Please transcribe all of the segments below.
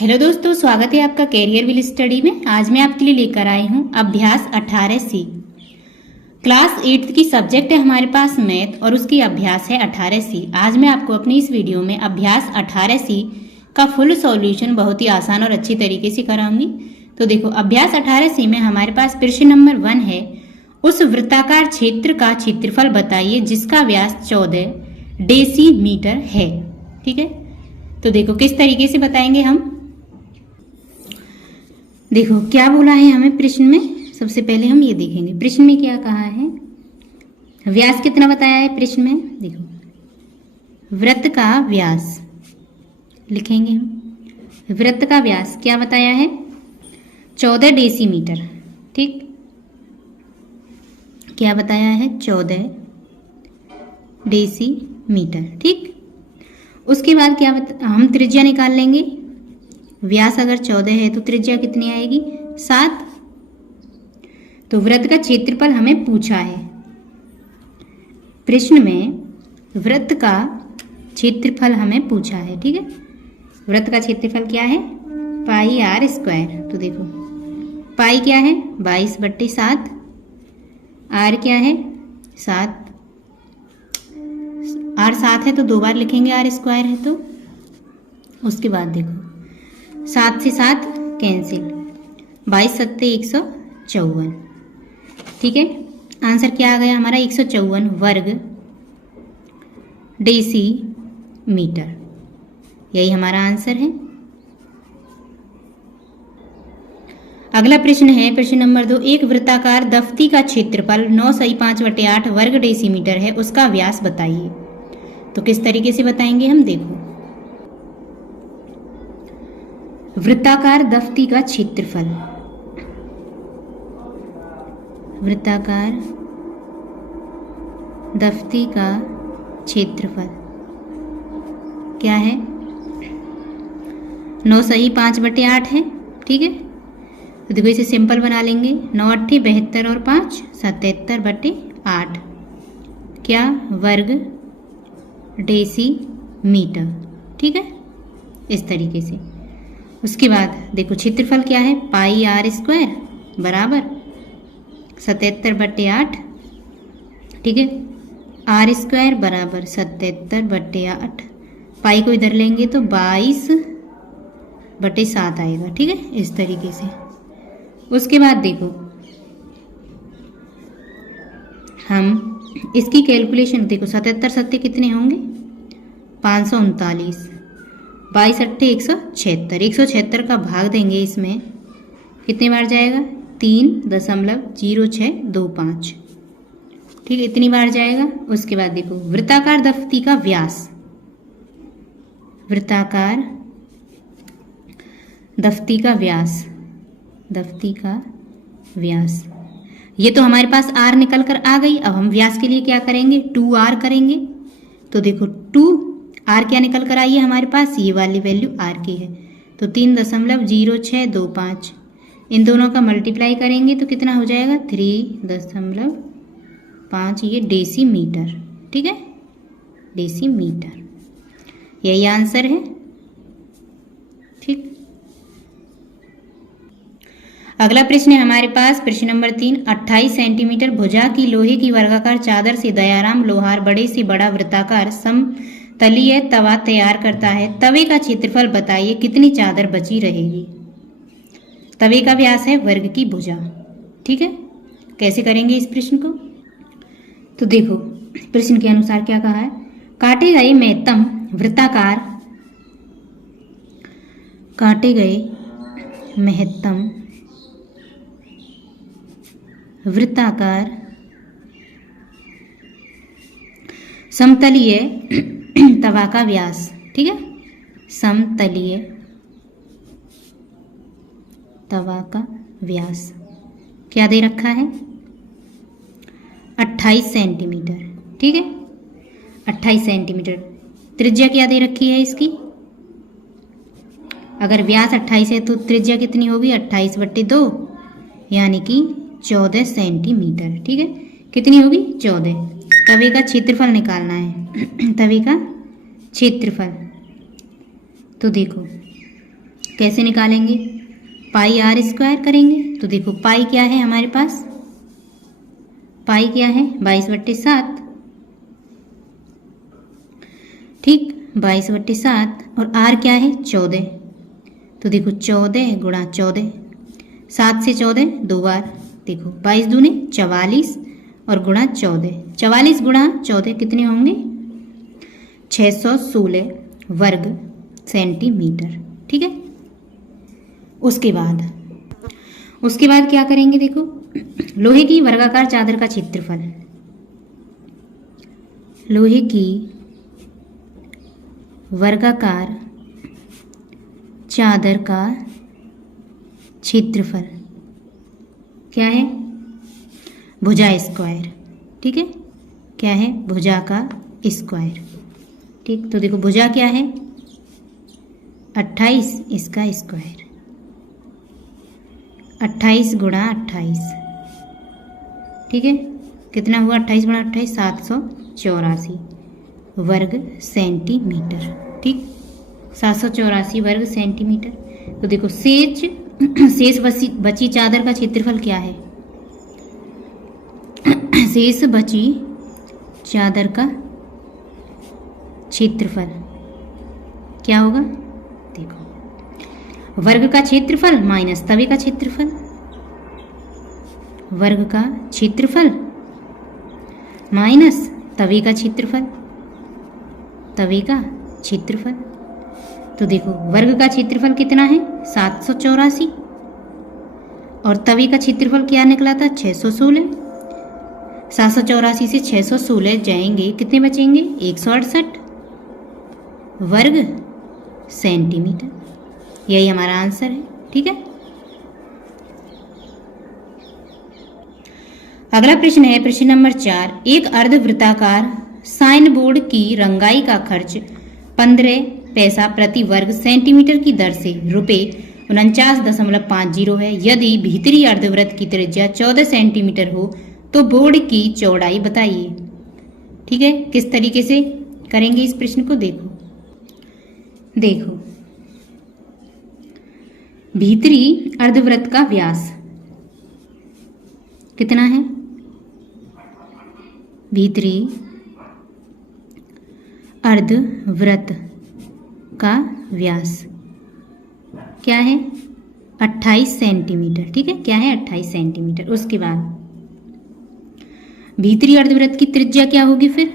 Hello दोस्तों, स्वागत है आपका कैरियर विल स्टडी में। आज मैं आपके लिए लेकर आई हूँ अभ्यास 18C। क्लास 8th की सब्जेक्ट है हमारे पास मैथ और उसकी अभ्यास है 18C। आज मैं आपको अपनी इस वीडियो में अभ्यास 18C का फुल सॉल्यूशन बहुत ही आसान और अच्छी तरीके से कराऊंगी। तो देखो, अभ्यास 18C में हमारे पास प्रश्न नंबर 1 है, उस वृत्ताकार क्षेत्र का क्षेत्रफल बताइए जिसका व्यास 14 डेसीमीटर है। ठीक है, तो देखो किस तरीके से बताएंगे हम। देखो क्या बोला है हमें प्रश्न में, सबसे पहले हम ये देखेंगे प्रश्न में क्या कहा है। व्यास कितना बताया है प्रश्न में, देखो वृत्त का व्यास लिखेंगे हम। वृत्त का व्यास क्या बताया है, 14 डेसीमीटर। ठीक, क्या बताया है, 14 डेसीमीटर। ठीक, उसके बाद क्या हम त्रिज्या निकाल लेंगे। व्यास अगर 14 है तो त्रिज्या कितनी आएगी, 7। तो वृत्त का क्षेत्रफल हमें पूछा है प्रश्न में, वृत्त का क्षेत्रफल हमें पूछा है। ठीक है, वृत्त का क्षेत्रफल क्या है, पाई आर स्क्वायर। तो देखो पाई क्या है, 22/7। आर क्या है, 7। आर 7 है तो 2 बार लिखेंगे, आर स्क्वायर है तो। उसके बाद देखो 7 से 7 कैंसिल, 22 सत्ते 154। ठीक है, आंसर क्या आ गया हमारा, 154 वर्ग डेसीमीटर। यही हमारा आंसर है। अगला प्रश्न है प्रश्न नंबर 2, एक वृत्ताकार दफ्ती का क्षेत्रफल 9/5/8 वर्ग डेसीमीटर है, उसका व्यास बताइए। तो किस तरीके से बताएंगे हम, देखो वृत्ताकार दफ्ती का क्षेत्रफल, वृत्ताकार दफ्ती का क्षेत्रफल क्या है, 9/5/8 है। ठीक है, तो देखो इसे सिंपल बना लेंगे, 9 8 72 और 5 77/8 क्या, वर्ग डेसीमीटर। ठीक है, इस तरीके से। उसके बाद देखो क्षेत्रफल क्या है, पाई आर स्क्वायर बराबर 77/8। ठीक है, आर स्क्वायर बराबर 77/8। पाई को इधर लेंगे तो 22/7 आएगा। ठीक है, इस तरीके से। उसके बाद देखो हम इसकी कैलकुलेशन, देखो 77 सत्ते कितने होंगे, 539। 22 अट्ठे 176। 176 का भाग देंगे इसमें, कितने बार जाएगा, 3.0625। ठीक है, इतनी बार जाएगा। उसके बाद देखो वृत्ताकार दफ्ती का व्यास, वृत्ताकार दफ्ती का व्यास, दफ्ती का व्यास, ये तो हमारे पास आर निकल कर आ गई। अब हम व्यास के लिए क्या करेंगे, 2r करेंगे। तो देखो 2r क्या निकल कर आई है हमारे पास, ये वाली वैल्यू r की है, तो 3.0625। इन दोनों का मल्टीप्लाई करेंगे तो कितना हो जाएगा, 3.5, ये डेसीमीटर। ठीक है, डेसीमीटर, यही आंसर है। ठीक, अगला प्रश्न है हमारे पास प्रश्न नंबर 3, 28 सेंटीमीटर भुजा की लोहे की वर्गाकार चादर से दयाराम लोहार बड़े से बड़ा वृत्ताकार समतलीय तवा तैयार करता है। तवे का क्षेत्रफल बताइए, कितनी चादर बची रहेगी। तवे का व्यास है वर्ग की भुजा। ठीक है, कैसे करेंगे इस प्रश्न को, तो देखो प्रश्न के अनुसार क्या कहा है, काटे गए महत्तम वृत्ताकार, काटे गए महत्तम वृत्ताकार समतलीय तवा का व्यास। ठीक है, समतलीय तवा का व्यास क्या दे रखा है, 28 सेंटीमीटर। ठीक है, 28 सेंटीमीटर। त्रिज्या क्या दे रखी है इसकी, अगर व्यास 28 है तो त्रिज्या कितनी होगी, 28/2 यानी कि 14 सेंटीमीटर। ठीक है, कितनी होगी, 14। तवे का क्षेत्रफल निकालना है, तवे का क्षेत्रफल। तो देखो कैसे निकालेंगे? पाई आर स्क्वायर करेंगे। तो देखो पाई क्या है हमारे पास, पाई क्या है 22/7, ठीक 22/7, और आर क्या है 14। तो देखो 14 गुणा 14, 7 से 14 2 बार, देखो 22 दूने 44 और गुणा 14, 44 गुणा 14 कितने होंगे 616 वर्ग सेंटीमीटर, ठीक है। उसके बाद क्या करेंगे? देखो लोहे की वर्गाकार चादर का क्षेत्रफल, लोहे की वर्गाकार चादर का क्षेत्रफल क्या है? भुजा स्क्वायर, ठीक है। क्या है? भुजा का स्क्वायर, ठीक। तो देखो भुजा क्या है 28, इसका स्क्वायर 28 गुणा 28, ठीक है। कितना हुआ 28 गुणा 28 784 वर्ग सेंटीमीटर, ठीक 784 वर्ग सेंटीमीटर। तो देखो शेष बची चादर का क्षेत्रफल क्या है? शेष बची चादर का क्षेत्रफल क्या होगा? देखो वर्ग का क्षेत्रफल माइनस तवे का क्षेत्रफल, वर्ग का क्षेत्रफल माइनस तवे का क्षेत्रफल, तवे का क्षेत्रफल। तो देखो वर्ग का क्षेत्रफल कितना है 784 और तवे का क्षेत्रफल क्या निकला था 616। 784 से 616 जाएंगे, कितने बचेंगे 168 वर्ग सेंटीमीटर। यही हमारा आंसर है, ठीक है। अगला प्रश्न है प्रश्न नंबर 4। एक अर्धवृत्ताकार साइन बोर्ड की रंगाई का खर्च 15 पैसा प्रति वर्ग सेंटीमीटर की दर से ₹49.50 है। यदि भीतरी अर्धवृत्त की त्रिज्या 14 सेंटीमीटर हो तो बोर्ड की चौड़ाई बताइए, ठीक है। किस तरीके से करेंगे इस प्रश्न को? देखो भीतरी अर्धवृत्त का व्यास कितना है? भीतरी अर्धवृत्त का व्यास क्या है 28 सेंटीमीटर, ठीक है। क्या है 28 सेंटीमीटर। उसके बाद भीतरी अर्धवृत्त की त्रिज्या क्या होगी? फिर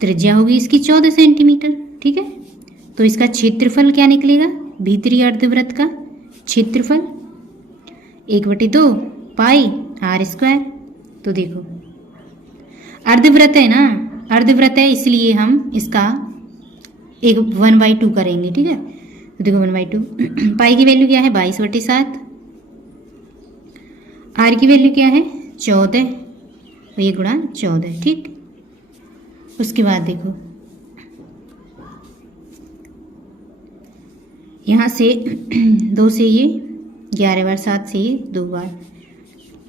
त्रिज्या होगी इसकी 14 सेंटीमीटर, ठीक है। तो इसका क्षेत्रफल क्या निकलेगा? भीतरी अर्धवृत्त का क्षेत्रफल 1/2 पाई आर स्क्वायर। तो देखो अर्धवृत्त है ना, अर्धवृत्त है इसलिए हम इसका 1/2 करेंगे, ठीक है। तो देखो 1/2 पाई की वैल्यू क्या है 22/7, आर की वैल्यू क्या है 14, तो ये गुणा 14, ठीक। उसके बाद देखो यहाँ से 2 से ये 11 बार, 7 से ये 2 बार,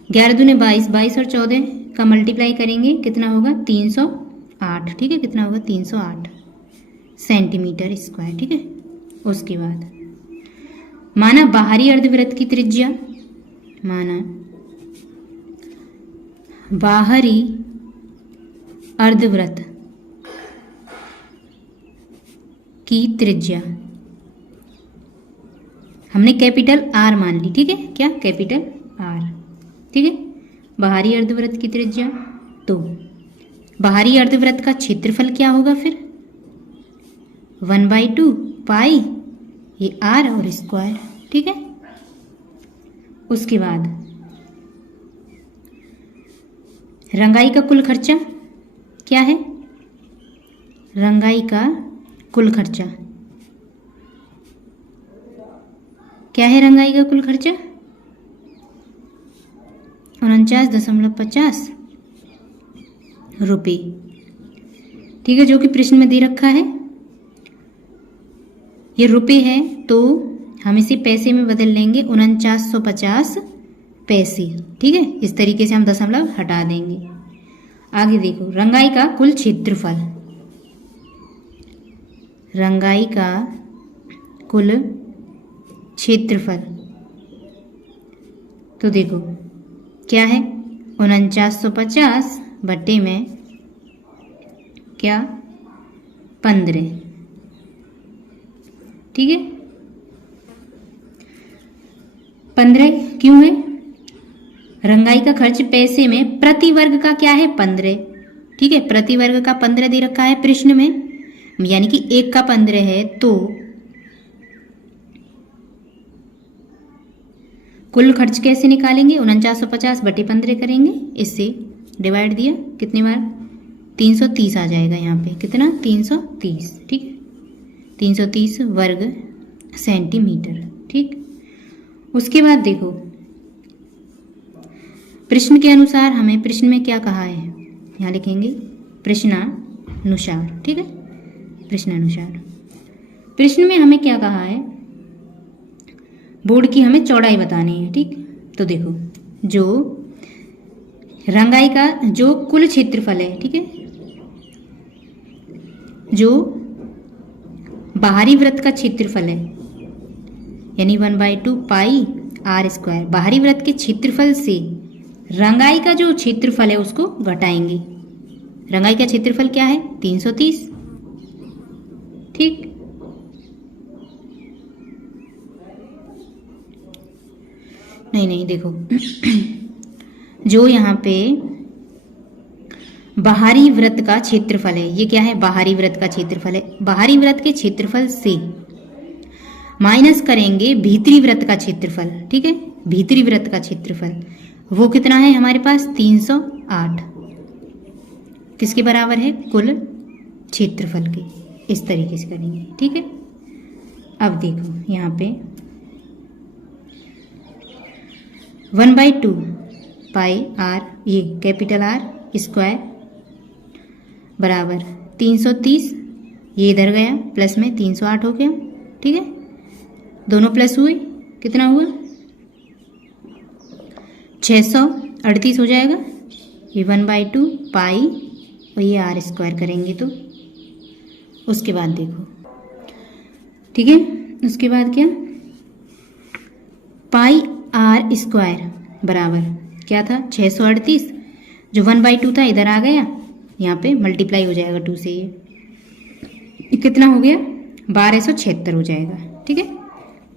11 दूने 22, 22 और 14 का मल्टीप्लाई करेंगे कितना होगा 308, ठीक है। कितना होगा 308 सेंटीमीटर स्क्वायर, ठीक है। उसके बाद माना बाहरी अर्धवृत्त की त्रिज्या, माना बाहरी अर्धवृत्त की त्रिज्या हमने कैपिटल आर मान ली, ठीक है। क्या कैपिटल आर, ठीक है। बाहरी अर्धवृत्त की त्रिज्या, तो बाहरी अर्धवृत्त का क्षेत्रफल क्या होगा फिर 1/2 पाई ये आर और स्क्वायर, ठीक है। उसके बाद रंगाई का कुल खर्चा क्या है? रंगाई का कुल खर्चा क्या है? रंगाई का कुल खर्चा 49.50 रुपये, ठीक है, जो कि प्रश्न में दे रखा है। ये रुपये है तो हम इसे पैसे में बदल लेंगे 4950 पैसे, ठीक है। इस तरीके से हम दशमलव हटा देंगे। आगे देखो रंगाई का कुल क्षेत्रफल, रंगाई का कुल क्षेत्रफल। तो देखो क्या है, 4950 बटे में क्या 15, ठीक है। 15 क्यों है? रंगाई का खर्च पैसे में प्रति वर्ग का क्या है 15, ठीक है। प्रति वर्ग का 15 दे रखा है प्रश्न में, यानी कि 1 का 15 है, तो कुल खर्च कैसे निकालेंगे? 4950 बटे 15 करेंगे, इससे डिवाइड दिया, कितनी बार 330 आ जाएगा यहाँ पे, कितना 330, ठीक है, 330 वर्ग सेंटीमीटर, ठीक। उसके बाद देखो प्रश्न के अनुसार, हमें प्रश्न में क्या कहा है, यहाँ लिखेंगे प्रश्नानुसार, ठीक है, प्रश्नानुसार। प्रश्न में हमें क्या कहा है, बोर्ड की हमें चौड़ाई बतानी है, ठीक। तो देखो जो रंगाई का जो कुल क्षेत्रफल है, ठीक है, जो बाहरी वृत्त का क्षेत्रफल है, यानी 1/2 पाई आर स्क्वायर, बाहरी वृत्त के क्षेत्रफल से रंगाई का जो क्षेत्रफल है उसको घटाएंगे। रंगाई का क्षेत्रफल क्या है 330, ठीक। नहीं देखो जो यहाँ पे बाहरी वृत्त का क्षेत्रफल है, ये क्या है, बाहरी वृत्त का क्षेत्रफल है। बाहरी वृत्त के क्षेत्रफल से माइनस करेंगे भीतरी वृत्त का क्षेत्रफल, ठीक है। भीतरी वृत्त का क्षेत्रफल वो कितना है हमारे पास 308, किसके बराबर है, कुल क्षेत्रफल के। इस तरीके से करेंगे, ठीक है। अब देखो यहाँ पे 1/2 पाई आर, ये कैपिटल आर स्क्वायर बराबर 330, ये इधर गया प्लस में 308 हो गया, ठीक है। दोनों प्लस हुए, कितना हुआ 638 हो जाएगा। ये 1/2 पाई और ये आर स्क्वायर करेंगे तो उसके बाद देखो, ठीक है। उसके बाद क्या, पाई आर स्क्वायर बराबर क्या था 638, जो 1/2 था इधर आ गया, यहाँ पे मल्टीप्लाई हो जाएगा 2 से, ये कितना हो गया 1276 हो जाएगा, ठीक है।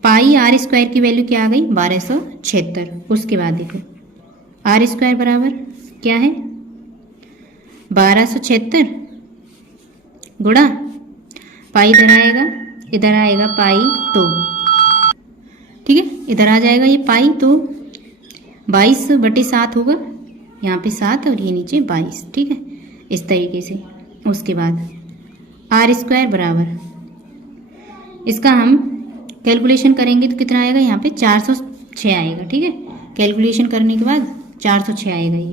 पाई आर स्क्वायर की वैल्यू क्या आ गई 1276। उसके बाद देखो आर स्क्वायर बराबर क्या है 1276 गुणा पाई, इधर आएगा पाई, तो ठीक है, इधर आ जाएगा ये पाई, तो 22/7 होगा, यहाँ पे 7 और ये नीचे 22, ठीक है, इस तरीके से। उसके बाद आर स्क्वायर बराबर, इसका हम कैलकुलेशन करेंगे तो कितना आएगा, यहाँ पे 406 आएगा, ठीक है। कैलकुलेशन करने के बाद 406 आएगा ये।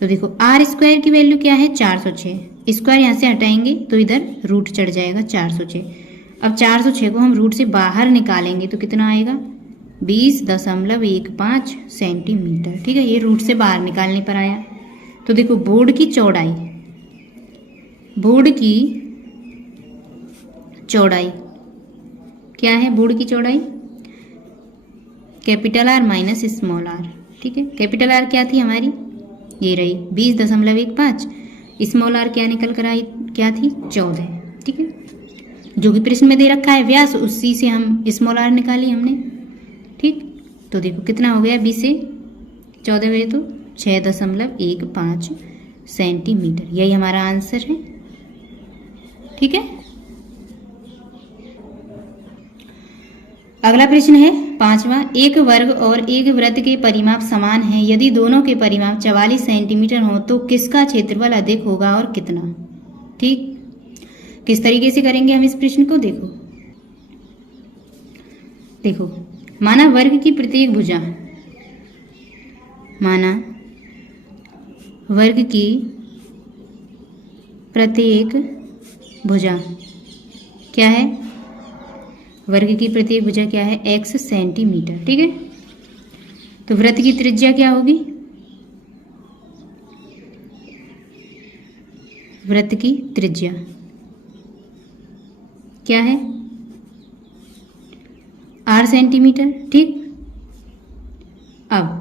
तो देखो आर स्क्वायर की वैल्यू क्या है 406, स्क्वायर यहाँ से हटाएंगे तो इधर रूट चढ़ जाएगा 406। अब 406 को हम रूट से बाहर निकालेंगे तो कितना आएगा 20.15 सेंटीमीटर, ठीक है। ये रूट से बाहर निकालने पर आया। तो देखो बोर्ड की चौड़ाई क्या है, बोर्ड की चौड़ाई capital R minus small R, ठीक है। कैपिटल आर क्या थी हमारी, ये रही 20.15, स्मॉल आर क्या निकल कर आई, क्या थी 14, ठीक है। जो भी प्रश्न में दे रखा है व्यास, उसी से हम स्मॉल आर निकाली हमने, ठीक। तो देखो कितना हो गया 20 से 14 गए तो 6.15 सेंटीमीटर, यही हमारा आंसर है, ठीक है। अगला प्रश्न है 5वां, एक वर्ग और एक वृत्त के परिमाप समान हैं, यदि दोनों के परिमाप 44 सेंटीमीटर हो तो किसका क्षेत्रफल अधिक होगा और कितना, ठीक। किस तरीके से करेंगे हम इस प्रश्न को, देखो माना वर्ग की प्रत्येक भुजा, माना वर्ग की प्रत्येक भुजा क्या है, वर्ग की प्रत्येक भुजा क्या है x सेंटीमीटर, ठीक है। तो वृत्त की त्रिज्या क्या होगी, वृत्त की त्रिज्या क्या है 8 सेंटीमीटर। ठीक, अब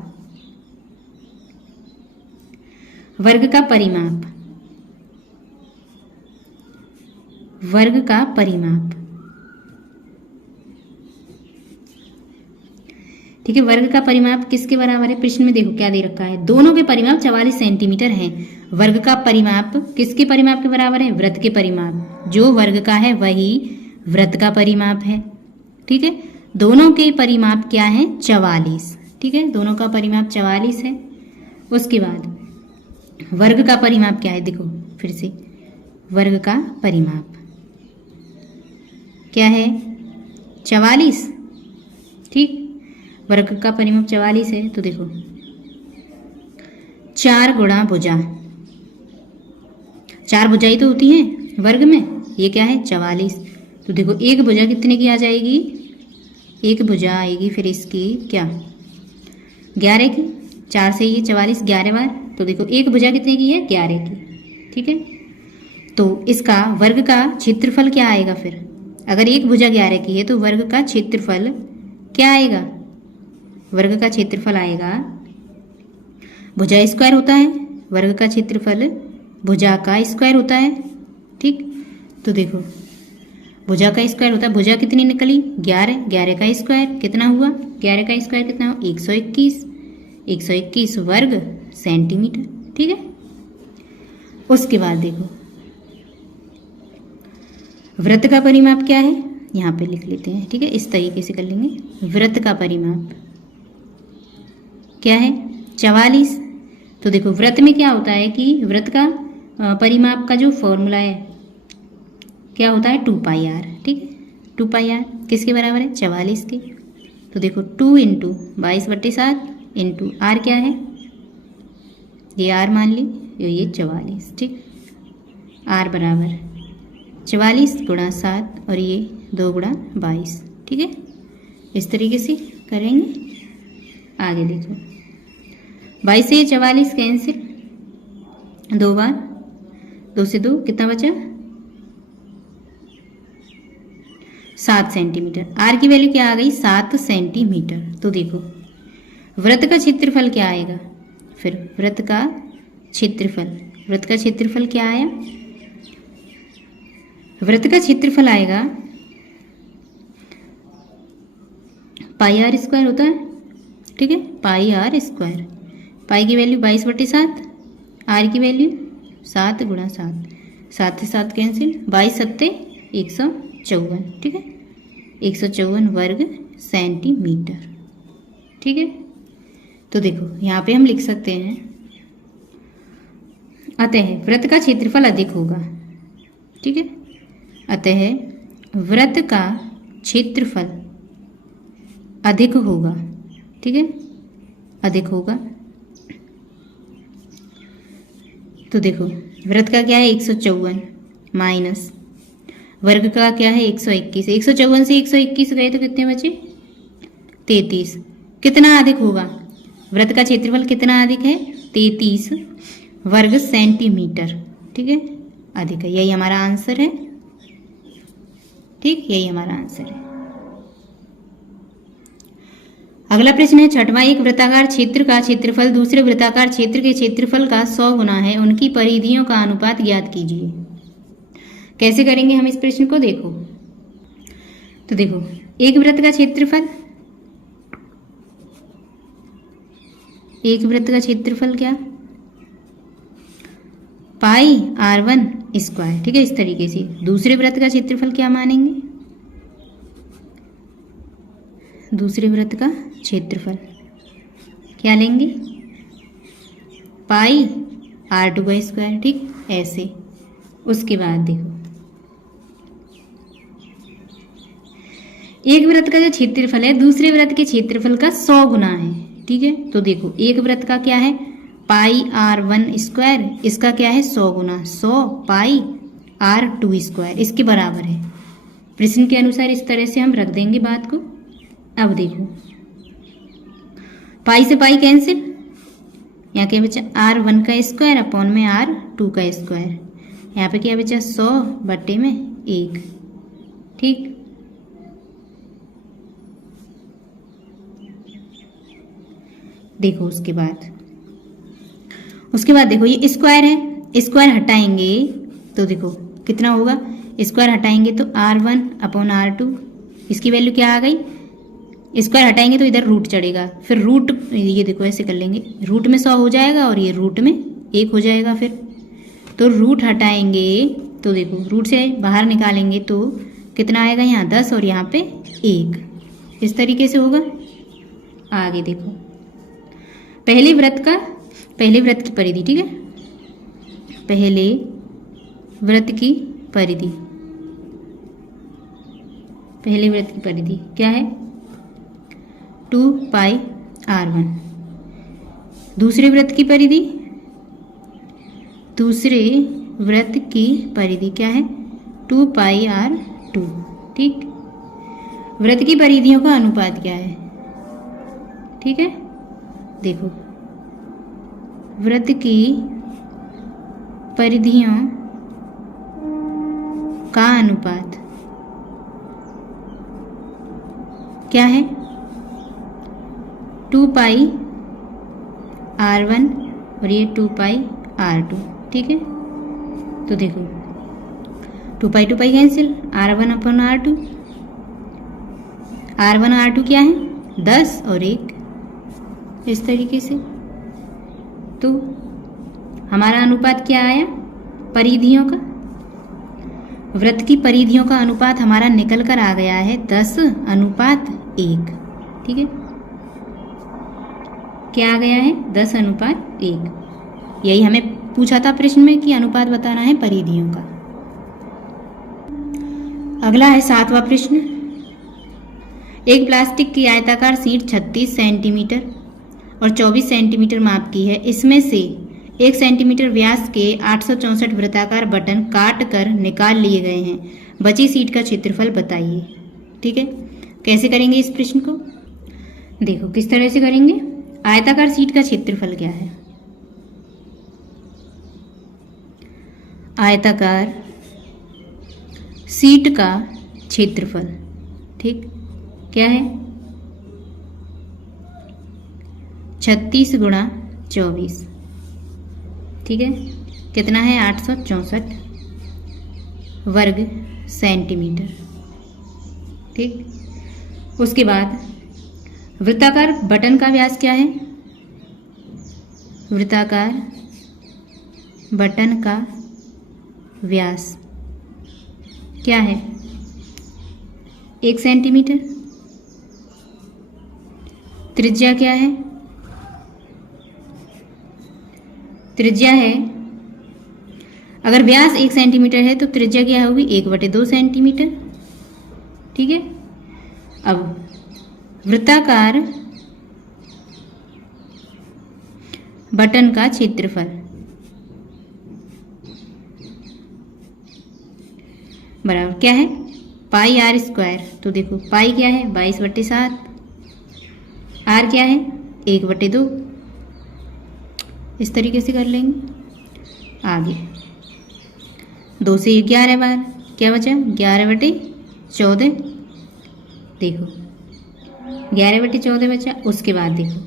वर्ग का परिमाप, वर्ग का परिमाप, ठीक है। वर्ग का परिमाप किसके बराबर है? प्रश्न में देखो क्या दे रखा है, दोनों के परिमाप 44 सेंटीमीटर हैं। वर्ग का परिमाप किसके परिमाप के बराबर है? वृत्त के परिमाप। जो वर्ग का है वही वृत्त का परिमाप है। ठीक है, दोनों के परिमाप क्या है? 44। ठीक है, दोनों का परिमाप 44 है। उसके बाद वर्ग का परिमाप क्या है? देखो फिर से, वर्ग का परिमाप क्या है? 44। ठीक, वर्ग का परिमाप 44 है, तो देखो 4 गुणा भुजा, 4 भुजाएं तो होती हैं वर्ग में, ये क्या है? 44। तो देखो एक भुजा कितने की आ जाएगी? एक भुजा आएगी फिर इसकी क्या? 11 की। 4 से ये 44, 11 बार, तो देखो एक भुजा कितने की है? 11 की। ठीक है, तो इसका वर्ग का क्षेत्रफल क्या आएगा फिर? अगर एक भुजा 11 की है तो वर्ग का क्षेत्रफल क्या आएगा? वर्ग का क्षेत्रफल आएगा, भुजा स्क्वायर होता है, वर्ग का क्षेत्रफल भुजा का स्क्वायर होता है। ठीक, तो देखो भुजा का स्क्वायर होता है, भुजा कितनी निकली? 11, 11 का स्क्वायर कितना हुआ? 11 का स्क्वायर कितना हुआ? 121, 121 वर्ग सेंटीमीटर। ठीक है, उसके बाद देखो वृत्त का परिमाप क्या है? यहाँ पे लिख लेते हैं। ठीक है, इस तरीके से कर लेंगे। वृत्त का परिमाप क्या है? 44। तो देखो वृत्त में क्या होता है कि वृत्त का परिमाप का जो फॉर्मूला है क्या होता है? 2πr। ठीक है, 2πr किसके बराबर है? 44 के। तो देखो 2 इंटू 22/7 इंटू आर क्या है? ये आर मान ली, ये 44। ठीक, आर बराबर 44 गुणा 7 और ये 2 गुणा 22। ठीक है, इस तरीके से करेंगे। आगे देखो 22 से 44 कैंसिल, 2 बार, 2 से 2 कितना बचा? 7 सेंटीमीटर। आर की वैल्यू क्या आ गई? 7 सेंटीमीटर। तो देखो वृत्त का क्षेत्रफल क्या आएगा? फिर वृत्त का क्षेत्रफल, वृत्त का क्षेत्रफल क्या आया? वृत्त का क्षेत्रफल आएगा पाई आर स्क्वायर होता है। ठीक है, पाई आर स्क्वायर, पाई की वैल्यू 22/7, आर की वैल्यू 7 गुणा 7, 7 से 7 कैंसिल, 22 सत्ते 154। ठीक है, 154 वर्ग सेंटीमीटर। ठीक है, तो देखो यहाँ पे हम लिख सकते हैं, अतः वृत्त का क्षेत्रफल अधिक होगा। ठीक है, अतः वृत्त का क्षेत्रफल अधिक होगा। ठीक है, अधिक होगा। तो देखो वृत्त का क्या है? 154 माइनस वर्ग का क्या है? 121। 154 से 121 गए तो कितने बचे? 33। कितना अधिक होगा? वृत्त का क्षेत्रफल कितना अधिक है? 33 वर्ग सेंटीमीटर। ठीक है, अधिक है। यही हमारा आंसर है। ठीक, यही हमारा आंसर है। अगला प्रश्न है 6वां, एक वृत्ताकार क्षेत्र का क्षेत्रफल दूसरे वृत्ताकार क्षेत्र के क्षेत्रफल का 100 गुना है, उनकी परिधियों का अनुपात ज्ञात कीजिए। कैसे करेंगे हम इस प्रश्न को? देखो तो देखो एक वृत्त का क्षेत्रफल, एक वृत्त का क्षेत्रफल क्या? पाई r1 स्क्वायर। ठीक है, इस तरीके से। दूसरे वृत्त का क्षेत्रफल क्या मानेंगे? दूसरे वृत्त का क्षेत्रफल क्या लेंगे? पाई r2 का स्क्वायर। ठीक, ऐसे। उसके बाद देखो एक वृत्त का जो क्षेत्रफल है दूसरे वृत्त के क्षेत्रफल का 100 गुना है। ठीक है, तो देखो एक वृत्त का क्या है? पाई r1 स्क्वायर, इसका क्या है? 100 गुना 100 पाई r2 स्क्वायर, इसके बराबर है। प्रश्न के अनुसार इस तरह से हम रख देंगे बात को। अब देखो पाई से पाई कैंसिल, यहाँ क्या बचा? r1 का स्क्वायर अपॉन में r2 का स्क्वायर, यहाँ पे क्या बचा? 100 बटे में 1। ठीक, देखो उसके बाद देखो ये स्क्वायर है, स्क्वायर हटाएंगे तो देखो कितना होगा, स्क्वायर हटाएंगे तो R1/R2, इसकी वैल्यू क्या आ गई, स्क्वायर हटाएंगे तो इधर रूट चढ़ेगा, फिर रूट, ये देखो ऐसे कर लेंगे, रूट में 100 हो जाएगा और ये रूट में 1 हो जाएगा। फिर तो रूट हटाएंगे तो देखो रूट से बाहर निकालेंगे तो कितना आएगा, यहाँ 10 और यहाँ पे 1, इस तरीके से होगा। आगे देखो पहले वृत्त की परिधि, ठीक है, पहले वृत्त की परिधि क्या है, 2πr1। दूसरे वृत्त की परिधि क्या है, 2πr2। ठीक, वृत्त की परिधियों का अनुपात क्या है, ठीक है, देखो वृत्त की परिधियों का अनुपात क्या है, 2πr1 और ये 2πr2। ठीक है, तो देखो 2π कैंसिल, R1/R2, R1R2 क्या है 10 और 1, इस तरीके से। तो हमारा अनुपात क्या आया, परिधियों का, वृत्त की परिधियों का अनुपात हमारा निकल कर आ गया है 10:1। ठीक है, क्या आ गया है, 10:1। यही हमें पूछा था प्रश्न में कि अनुपात बताना है परिधियों का। अगला है 7वां प्रश्न। एक प्लास्टिक की आयताकार शीट 36 सेंटीमीटर और 24 सेंटीमीटर माप की है। इसमें से 1 सेंटीमीटर व्यास के 864 वृत्ताकार बटन काट कर निकाल लिए गए हैं। बची शीट का क्षेत्रफल बताइए। ठीक है, कैसे करेंगे इस प्रश्न को, देखो किस तरह से करेंगे। आयताकार शीट का क्षेत्रफल क्या है, आयताकार शीट का क्षेत्रफल, ठीक, क्या है 36 × 24। ठीक है, कितना है 864 वर्ग सेंटीमीटर। ठीक, उसके बाद वृत्ताकार बटन का व्यास क्या है, वृत्ताकार बटन का व्यास क्या है 1 सेंटीमीटर। त्रिज्या क्या है, त्रिज्या है, अगर व्यास 1 सेंटीमीटर है तो त्रिज्या क्या होगी 1/2 सेंटीमीटर। ठीक है, अब वृत्ताकार बटन का क्षेत्रफल बराबर क्या है πr²। तो देखो पाई क्या है 22/7, r क्या है 1/2, इस तरीके से कर लेंगे। आगे 2 से 11 बार क्या बचा 11/14। देखो 11/14 बचा। उसके बाद देखो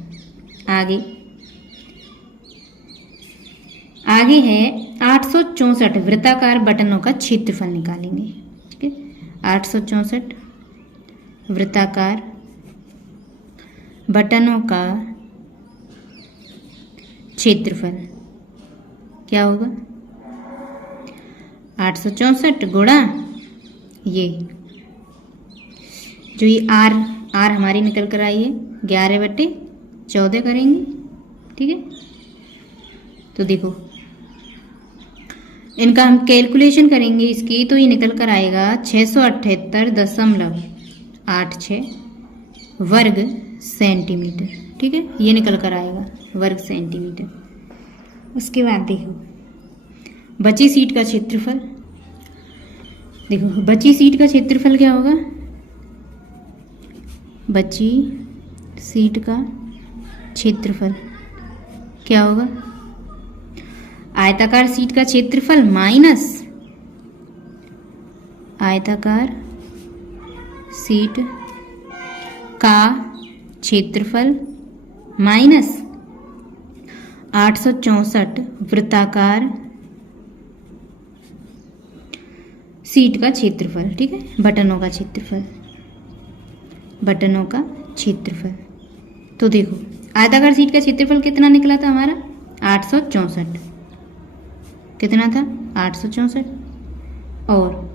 आगे है 864 वृत्ताकार बटनों का क्षेत्रफल निकालेंगे। ठीक है, 864 वृत्ताकार बटनों का क्षेत्रफल क्या होगा 864 गुणा ये जो ये आर हमारी निकल कर आई है 11/14 करेंगे। ठीक है, तो देखो इनका हम कैलकुलेशन करेंगे इसकी, तो ये निकल कर आएगा 678.86 वर्ग सेंटीमीटर। ठीक है, ये निकल कर आएगा वर्ग सेंटीमीटर। उसके बाद देखो बची शीट का क्षेत्रफल, देखो बची शीट का क्षेत्रफल क्या होगा, बची शीट का क्षेत्रफल क्या होगा, आयताकार शीट का क्षेत्रफल माइनस आयताकार शीट का क्षेत्रफल माइनस 864 वृत्ताकार शीट का क्षेत्रफल, ठीक है, बटनों का क्षेत्रफल, बटनों का क्षेत्रफल। तो देखो आयताकार शीट का क्षेत्रफल कितना निकला था हमारा 864, कितना था 864, और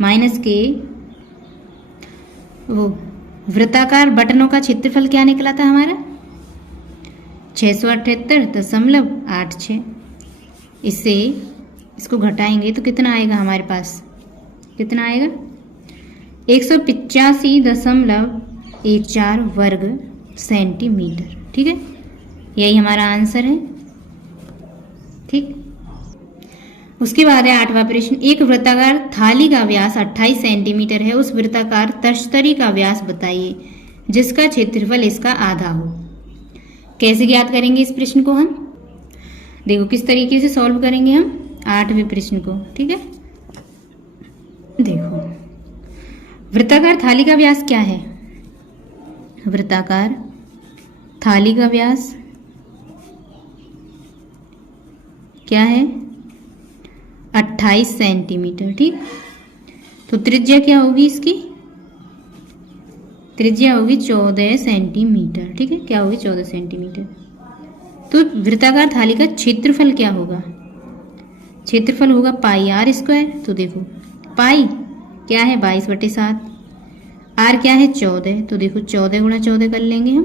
माइनस के वो वृत्ताकार बटनों का क्षेत्रफल क्या निकला था हमारा 678.86। इससे इसको घटाएंगे तो कितना आएगा हमारे पास, कितना आएगा 185.14 वर्ग सेंटीमीटर, ठीक है, यही हमारा आंसर है। ठीक, उसके बाद है 8वां प्रश्न, एक वृत्ताकार थाली का व्यास 28 सेंटीमीटर है, उस वृत्ताकार तश्तरी का व्यास बताइए जिसका क्षेत्रफल इसका आधा हो। कैसे ज्ञात करेंगे इस प्रश्न को हम, देखो किस तरीके से सॉल्व करेंगे हम 8वें प्रश्न को, ठीक है। देखो वृत्ताकार थाली का व्यास क्या है, वृत्ताकार थाली का व्यास क्या है 28 सेंटीमीटर, ठीक। तो त्रिज्या क्या होगी इसकी, त्रिज्या होगी 14 सेंटीमीटर, ठीक है, क्या होगी 14 सेंटीमीटर। तो वृत्ताकार थाली का क्षेत्रफल क्या होगा, क्षेत्रफल होगा पाई आर स्क्वायर। तो देखो पाई क्या है 22/7, आर क्या है 14, तो देखो 14 गुणा 14 कर लेंगे हम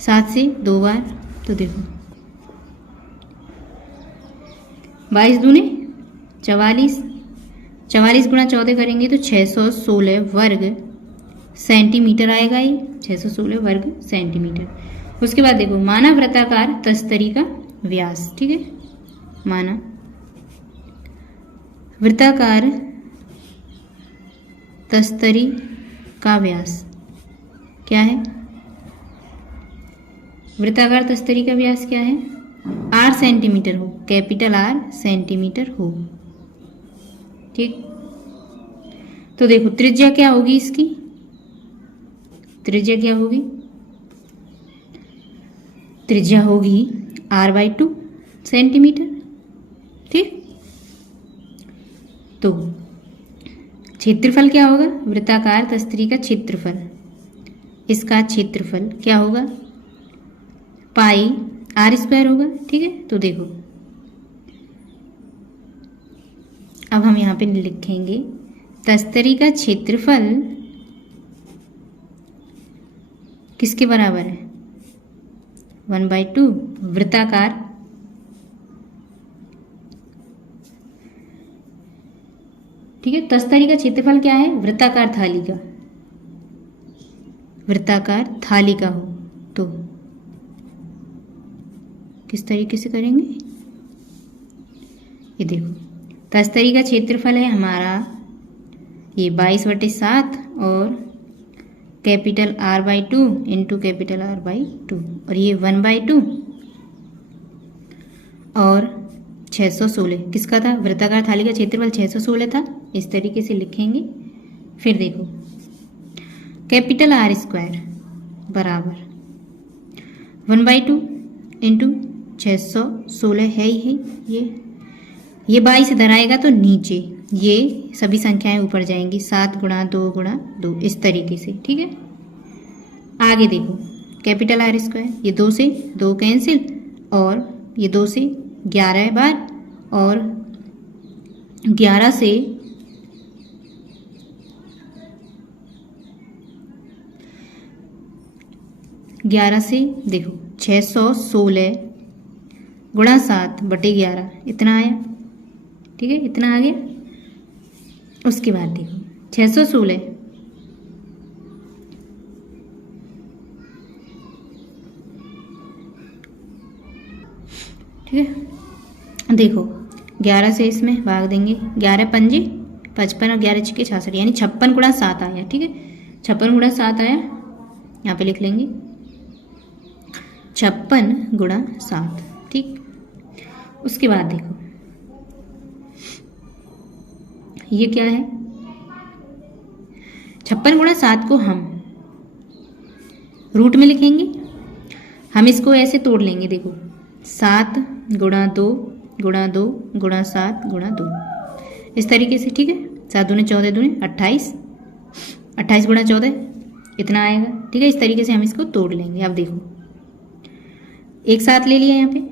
7 से 2 बार। तो देखो 22 दूने 44, 44 गुणा 14 करेंगे तो 616 वर्ग सेंटीमीटर आएगा, ये 616 वर्ग सेंटीमीटर। उसके बाद देखो माना वृत्ताकार तस्तरी का व्यास, ठीक है, माना वृत्ताकार तस्तरी का व्यास क्या है, वृत्ताकार तस्तरी का व्यास क्या है 8 सेंटीमीटर हो, कैपिटल आर सेंटीमीटर हो, ठीक। तो देखो त्रिज्या क्या होगी इसकी, त्रिज्या क्या होगी, त्रिज्या होगी r/2 सेंटीमीटर, ठीक। तो क्षेत्रफल क्या होगा, वृत्ताकार तस्तरी का क्षेत्रफल, इसका क्षेत्रफल क्या होगा पाई आर स्क्वायर होगा, ठीक है। तो देखो अब हम यहाँ पे लिखेंगे तस्तरी का क्षेत्रफल किसके बराबर है 1/2 वृत्ताकार, ठीक है। तस्तरी का क्षेत्रफल क्या है वृत्ताकार थाली का, वृत्ताकार थाली का हो तो किस तरीके से करेंगे, ये देखो तस्तरी का क्षेत्रफल है हमारा ये 22/7 और capital r/2 into capital r/2 और ये 1/2 और 616 किसका था, वृत्ताकार थाली का क्षेत्रफल 616 था, इस तरीके से लिखेंगे। फिर देखो कैपिटल आर स्क्वायर बराबर 1/2 इंटू 616 है ही है, ये 22 इधर आएगा तो नीचे ये सभी संख्याएं ऊपर जाएंगी 7 गुणा 2 गुणा 2 इस तरीके से, ठीक है। आगे देखो कैपिटल आर स्क्वायर, ये 2 से 2 कैंसिल और ये 2 से 11 बार और 11 से 11 से देखो 616 गुणा 7/11 इतना आया, ठीक है, इतना आ गया। उसके बाद देखो 616 ठीक है, देखो 11 से इसमें भाग देंगे, 11 पंजे 55 और 11 छिके 66 यानी 56 गुणा 7 आया, ठीक है, 56 गुणा 7 आया, यहाँ पे लिख लेंगे 56 गुणा 7, ठीक। उसके बाद देखो ये क्या है 56 गुणा 7 को हम रूट में लिखेंगे, हम इसको ऐसे तोड़ लेंगे, देखो 7 गुणा 2 गुणा 2 गुणा 7 गुणा 2, इस तरीके से। ठीक है, 7 दूने 14 दूने 28, 28 गुणा 14 इतना आएगा। ठीक है, इस तरीके से हम इसको तोड़ लेंगे। अब देखो, एक साथ ले लिया यहाँ पे,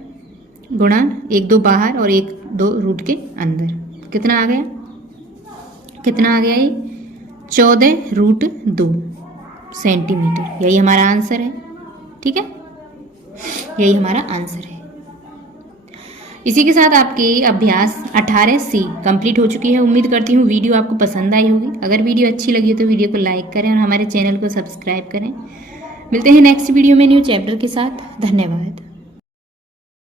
गुणा 1 2 बाहर और 1 2 रूट के अंदर, कितना आ गया, कितना आ गया ये 14 रूट 2 सेंटीमीटर। यही हमारा आंसर है। ठीक है, यही हमारा आंसर है। इसी के साथ आपकी अभ्यास 18C कंप्लीट हो चुकी है। उम्मीद करती हूँ वीडियो आपको पसंद आई होगी। अगर वीडियो अच्छी लगी तो वीडियो को लाइक करें और हमारे चैनल को सब्सक्राइब करें। मिलते हैं नेक्स्ट वीडियो में न्यू चैप्टर के साथ। धन्यवाद।